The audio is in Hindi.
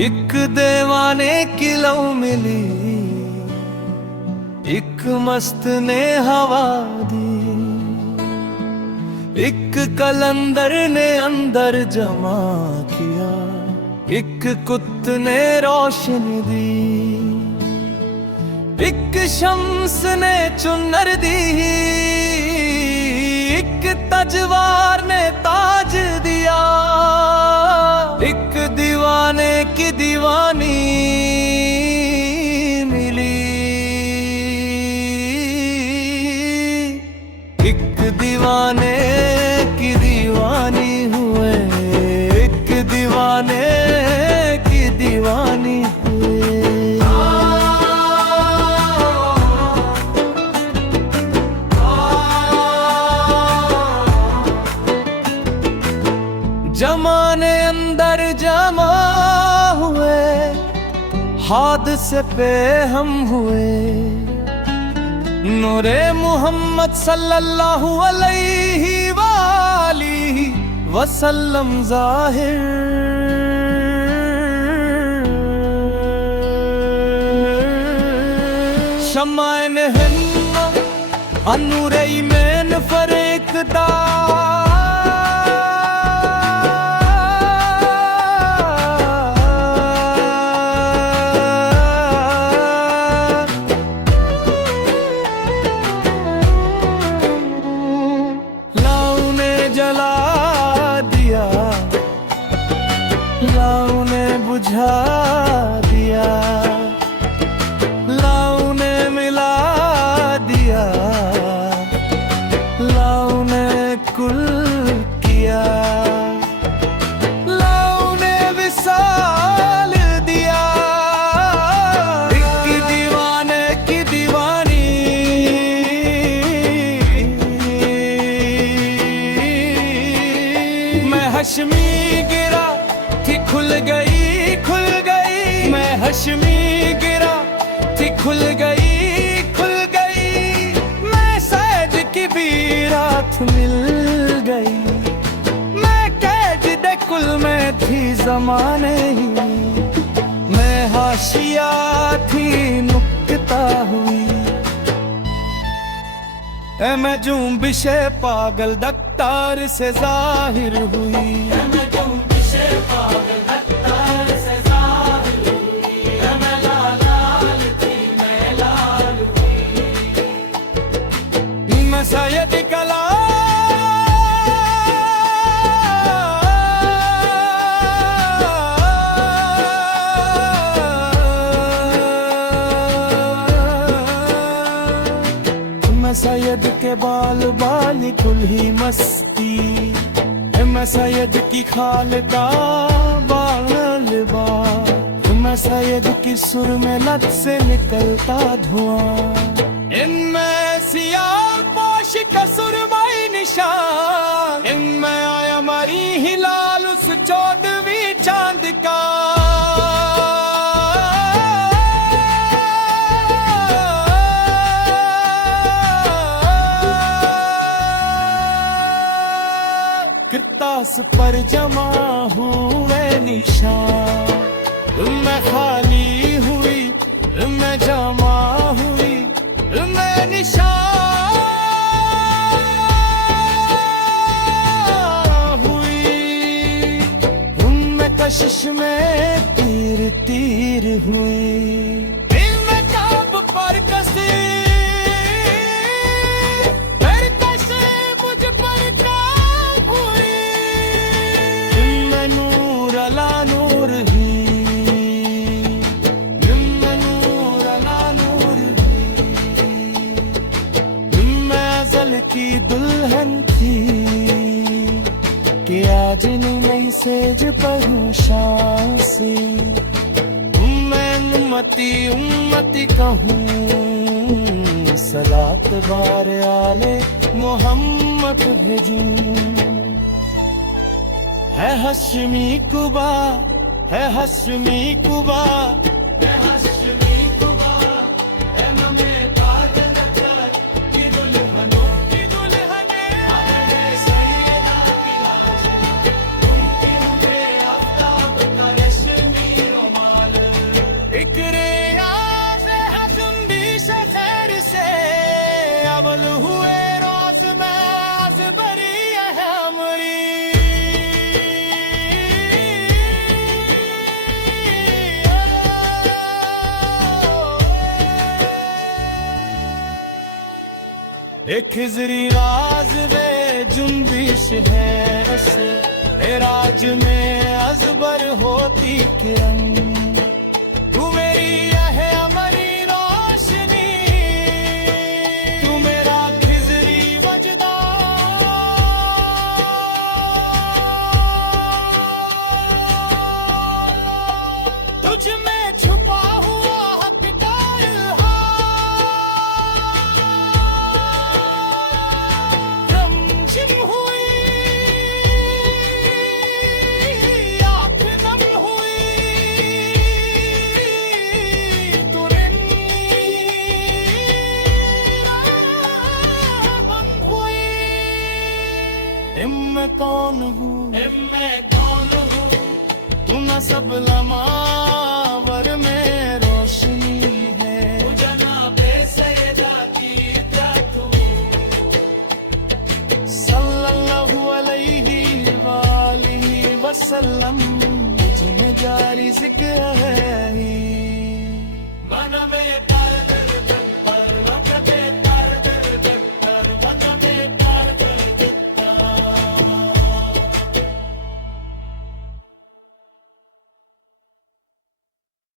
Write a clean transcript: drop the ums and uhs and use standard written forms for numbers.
एक दीवाने की लौ मिली, एक मस्त ने हवा दी, एक कलंदर ने अंदर जमा किया, एक कुत ने रोशनी दी, एक शम्स ने चुनर दी, एक तजवार ने ताज दिया, एक दीवाने की दीवानी मिली, एक दीवाने की दीवानी हुए, एक दीवाने की दीवानी हुए। जमाने अंदर जमा हुए, हादसे पे हम हुए, नूरे मोहम्मद सल्लल्लाहु अलैहि वालिहि वसल्लम ज़ाहिर। शमाइन हिन्ना अनूरे ईमान फरेकदा, लाऊ ने बुझा दिया, लाऊ ने मिला दिया, लाऊ ने कुल किया, लाऊ ने विसाल दिया, एक दीवाने की दीवानी, मैं हश्मी गिरा थी खुल गई, खुल गई, मैं हश्मी गिरा थी खुल गई, खुल गई, मैं सैद की भी रात मिल गई, मैं कैद दे कुल में थी ज़माने ही, मैं हाशिया थी नुक्ता हुई, मैं जुम्बिशे पागल दफ्तार से जाहिर हुई, सैयद कला मैं सैयद के बाल बाल कुल ही मस्ती, मैं सैयद की खाल का बाल बाल, मैं सैयद की सुर में लत से निकलता धुआं, इनमें सियाह का सुरमई निशान, इनमें आया मरी हिलाल उस 14वीं चांद का, किरतास पर जमा हुए निशान, मैं खाली हुई, मैं जमा हुई, मैं निशान कशिश में तीर तीर हुई, इनमें काब पर कसी, फिर कसे मुझ पर काब हुई, इनमें नूर अला नूर ही, इनमें नूर अला नूर ही, इनमें अज़ल की दुल्हन थी, कि आज नहीं सेज पर शांसी, मैं उम्मती उम्मती कहूँ, सलात बार आले मोहम्मद भेजूं, है हश्मी कुबा, है हश्मी कुबा, एक खिजरी राज रे जुम्बिश है ऐसे ए राज में अजबर होती किरण तू मेरी है अमरी रोशनी तू मेरा खिजरी वजदा तुझ में छुपा हुआ हकदार रमझिम हुई आँख नम हुई तुरंत बंद हुई मैं कौन हूँ तू न सब लमावर में रोशनी है सल्लल्लाहु अलैहि वालिहि वसल्लम तुझमें जारी जिक्र है ही मन में